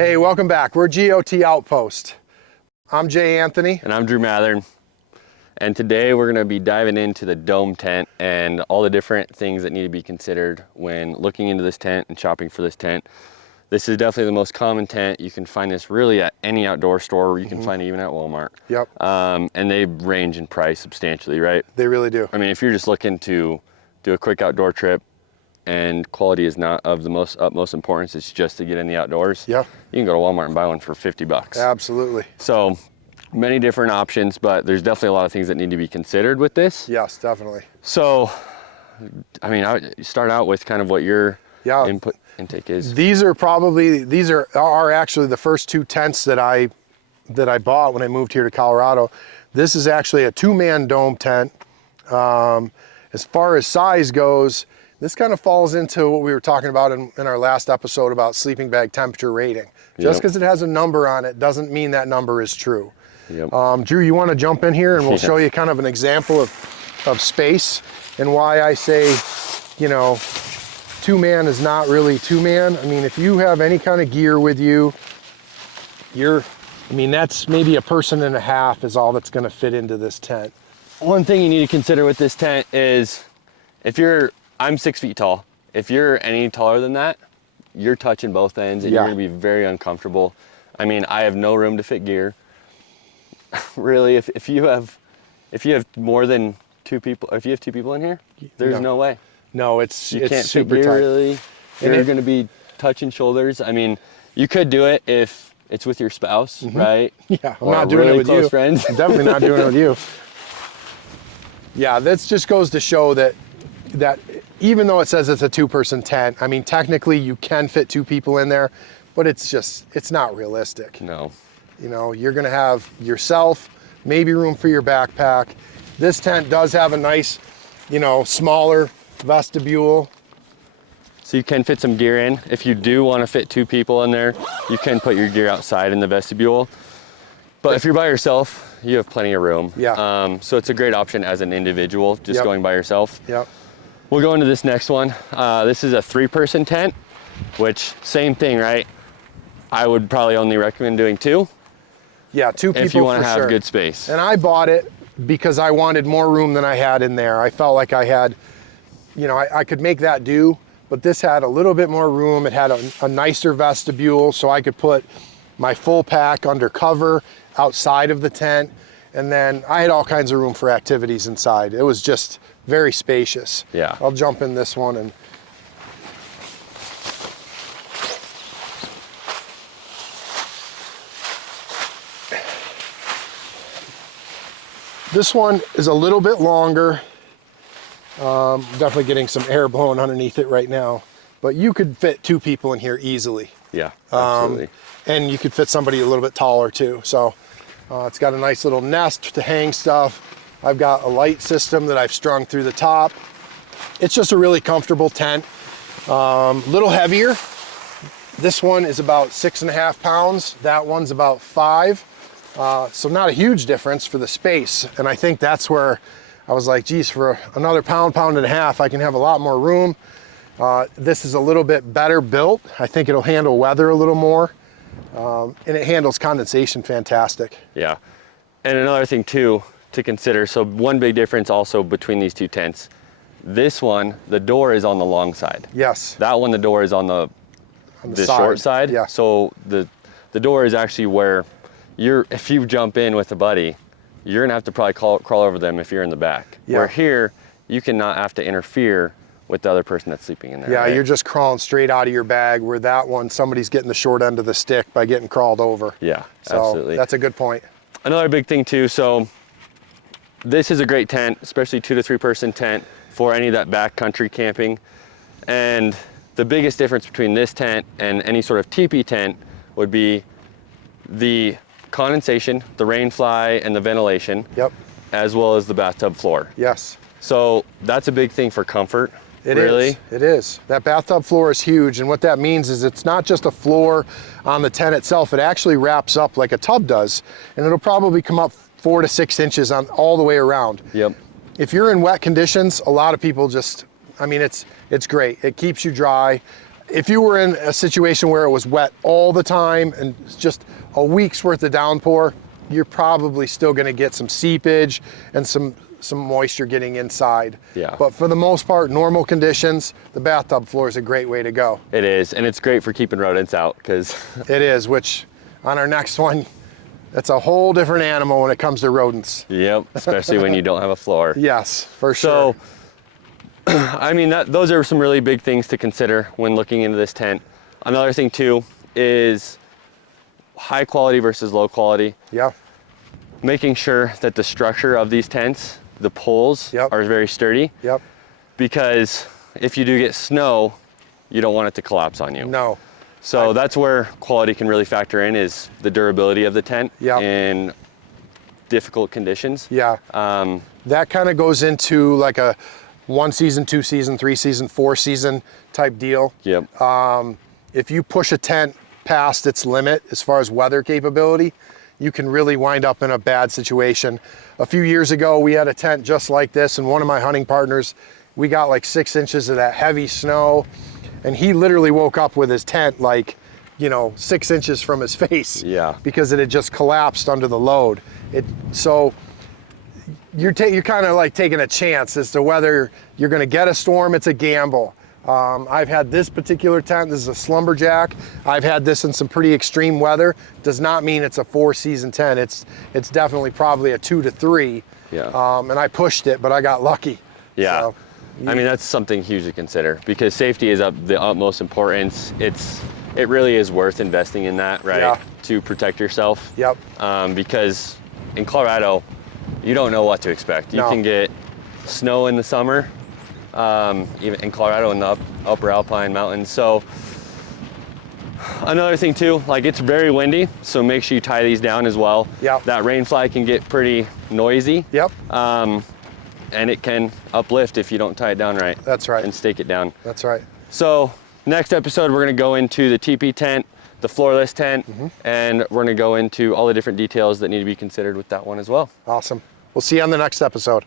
Hey, welcome back. We're GOT Outpost. I'm Jay Anthony. And I'm Drew Mathern. And today we're gonna be diving into the dome tent and all the different things that need to be considered when looking into this tent and shopping for this tent. This is definitely the most common tent. You can find this really at any outdoor store. You can find it even at Walmart. Yep. And they range in price substantially, right? They really do. I mean, if you're just looking to do a quick outdoor trip and quality is not of the utmost importance, it's just to get in the outdoors. Yeah. You can go to Walmart and buy one for 50 bucks. Absolutely. So many different options, but there's definitely a lot of things that need to be considered with this. Yes, definitely. So, I mean, I would start out with kind of what your intake is. These are actually the first two tents that I bought when I moved here to Colorado. This is actually a 2-man dome tent. As far as size goes, this kind of falls into what we were talking about in our last episode about sleeping bag temperature rating. Just because it has a number on it doesn't mean that number is true. Yep. Drew, you want to jump in here and we'll show you kind of an example of space and why I say, you know, 2-man is not really 2-man. I mean, if you have any kind of gear with you, that's maybe a person and a half is all that's going to fit into this tent. One thing you need to consider with this tent is I'm 6 feet tall. If you're any taller than that, you're touching both ends and you're gonna be very uncomfortable. I mean, I have no room to fit gear. Really, if you have more than 2 people, or if you have 2 people in here, there's no way. No, you can't super fit gear tight. really. You're gonna be touching shoulders. I mean, you could do it if it's with your spouse, right? Yeah, I'm or not doing really it with close you. friends. I'm definitely not doing it with you. Yeah, this just goes to show that even though it says it's a 2-person tent, I mean, technically you can fit 2 people in there, but it's not realistic. No. You know, you're gonna have yourself, maybe room for your backpack. This tent does have a nice, smaller vestibule. So you can fit some gear in. If you do want to fit 2 people in there, you can put your gear outside in the vestibule. But if you're by yourself, you have plenty of room. Yeah. So it's a great option as an individual, just going by yourself. Yep. We'll go into this next one. This is a 3-person tent, which same thing, right? I would probably only recommend doing 2. Yeah, 2 people if you want to have sure. good space. And I bought it because I wanted more room than I had in there. I felt like I had, I could make that do, but this had a little bit more room. It had a nicer vestibule, so I could put my full pack under cover outside of the tent. And then I had all kinds of room for activities inside. It was just very spacious. Yeah. I'll jump in this one and this one is a little bit longer. Definitely getting some air blowing underneath it right now, but you could fit 2 people in here easily. Yeah, absolutely. And you could fit somebody a little bit taller too. So it's got a nice little nest to hang stuff. I've got a light system that I've strung through the top. It's just a really comfortable tent. Little heavier. This one is about 6.5 pounds. That one's about 5. So not a huge difference for the space. And I think that's where I was like, geez, for another pound and a half, I can have a lot more room. This is a little bit better built. I think it'll handle weather a little more. And it handles condensation fantastic. Yeah. And another thing too to consider, so one big difference also between these 2 tents. This one, the door is on the long side. Yes. That one, the door is on the short side. Yeah. So the door is actually where if you jump in with a buddy, you're gonna have to probably crawl over them if you're in the back. Yeah. Where here, you cannot have to interfere with the other person that's sleeping in there. Yeah, right? You're just crawling straight out of your bag, where that one, somebody's getting the short end of the stick by getting crawled over. Yeah, so absolutely. That's a good point. Another big thing too, so this is a great tent, especially 2 to 3-person tent for any of that backcountry camping. And the biggest difference between this tent and any sort of teepee tent would be the condensation, the rain fly, and the ventilation. Yep. As well as the bathtub floor. Yes. So that's a big thing for comfort. It is. That bathtub floor is huge, and what that means is it's not just a floor on the tent itself. It actually wraps up like a tub does, and it'll probably come up 4 to 6 inches on all the way around. Yep. If you're in wet conditions, a lot of people just, it's great. It keeps you dry. if you were in a situation where it was wet all the time and it's just a week's worth of downpour, you're probably still going to get some seepage and some moisture getting inside. Yeah. But for the most part, normal conditions, the bathtub floor is a great way to go. It is, and it's great for keeping rodents out because it is, which on our next one, that's a whole different animal when it comes to rodents. Yep, especially when you don't have a floor. Yes, for sure. So, I mean, those are some really big things to consider when looking into this tent. Another thing too is high quality versus low quality. Yeah. Making sure that the structure of these tents, the poles, are very sturdy. Yep. Because if you do get snow, you don't want it to collapse on you. No. So that's where quality can really factor in, is the durability of the tent in difficult conditions. Yeah. That kind of goes into like a 1 season, 2 season, 3 season, 4 season type deal. Yep. If you push a tent past its limit as far as weather capability, you can really wind up in a bad situation. A few years ago, we had a tent just like this, and one of my hunting partners, we got like 6 inches of that heavy snow, and he literally woke up with his tent like, 6 inches from his face. Yeah. Because it had just collapsed under the load. So you're kind of like taking a chance as to whether you're going to get a storm. It's a gamble. I've had this particular tent. This is a Slumberjack. I've had this in some pretty extreme weather. Does not mean it's a 4-season tent. It's definitely probably a 2 to 3. Yeah. And I pushed it, but I got lucky. Yeah. So, I mean, that's something huge to consider because safety is of the utmost importance. It really is worth investing in that, right? Yeah. To protect yourself. Yep. Because in Colorado, you don't know what to expect. You can get snow in the summer, even in Colorado in the upper Alpine mountains. So another thing too, like it's very windy, so make sure you tie these down as well. Yep. That rain fly can get pretty noisy. Yep. And it can uplift if you don't tie it down right. That's right. And stake it down. That's right. So next episode, we're gonna go into the teepee tent, the floorless tent, and we're gonna go into all the different details that need to be considered with that one as well. Awesome. We'll see you on the next episode.